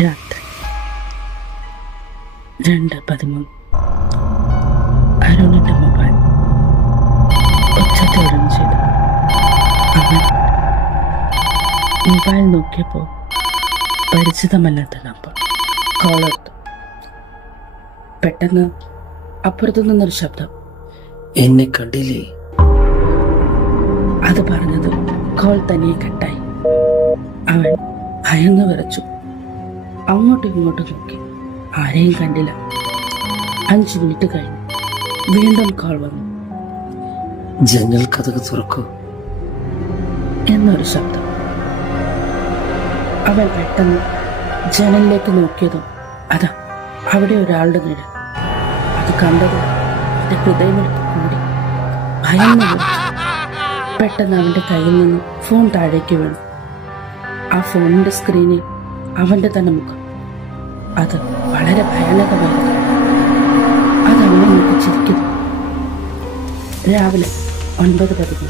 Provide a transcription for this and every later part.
രാത്രി 2:13. അരുണിന്റെ മൊബൈൽ ഉച്ചത്തിൽ റിങ് ചെയ്തു. അവൻ മൊബൈൽ നോക്കിയപ്പോൾ പരിചിതമല്ലാത്ത നമ്പർ. കോൾ എടുത്തു. പെട്ടെന്ന് അപ്പുറത്തു നിന്നൊരു ശബ്ദം, എന്നെ കണ്ടില്ലേ? അത് പറഞ്ഞത് കോൾ തനിയെ കട്ടായി. അവൻ ഭയന്ന് വിറച്ചു. അങ്ങോട്ടും ഇങ്ങോട്ടും നോക്കി, ആരെയും കണ്ടില്ല. 5 മിനിറ്റ് കഴിഞ്ഞു. വീണ്ടും കോൾ വന്നു. ജനൽ കതക് തുറക്കൂ എന്നൊരു ശബ്ദം. അവൻ പെട്ടെന്ന് ജനലിലേക്ക് നോക്കിയതും അതാ അവിടെ ഒരാളുടെ നിഴൽ. അത് കണ്ടതും അവന്റെ ഹൃദയമെടുത്ത് കൂടി. ഭയന്ന് വിളിച്ചു. പെട്ടെന്ന് അവന്റെ കയ്യിൽ നിന്ന് ഫോൺ താഴേക്ക് വീണു. ആ ഫോണിന്റെ സ്ക്രീനിൽ അവന്റെ തന്നെ മുഖം. അത് വളരെ ഭയാനകമായിരുന്നു. അത് അവനെ നോക്കി ചിരിക്കുന്നു. രാവിലെ 9:13.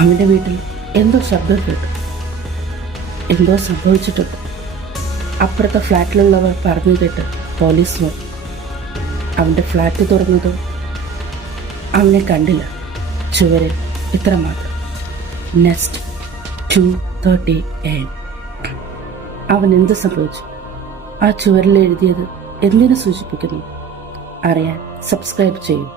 അവന്റെ വീട്ടിൽ എന്തോ ശബ്ദം കേട്ടു. എന്തോ സംഭവിച്ചിട്ടുണ്ട്. അപ്പുറത്തെ ഫ്ലാറ്റിലുള്ളവർ പറഞ്ഞു കേട്ട് പോലീസ് വന്നു. അവന്റെ ഫ്ലാറ്റ് തുറന്നതും അവനെ കണ്ടില്ല. ചുവരിൽ ഇത്ര മാത്രം: നെക്സ്റ്റ് 2:30 AM. അവൻ എന്ത് സംഭവിച്ചു? ആ ചുവരിൽ എഴുതിയത് എന്തിനു സൂചിപ്പിക്കുന്നു? അറിയാൻ സബ്സ്ക്രൈബ് ചെയ്യൂ.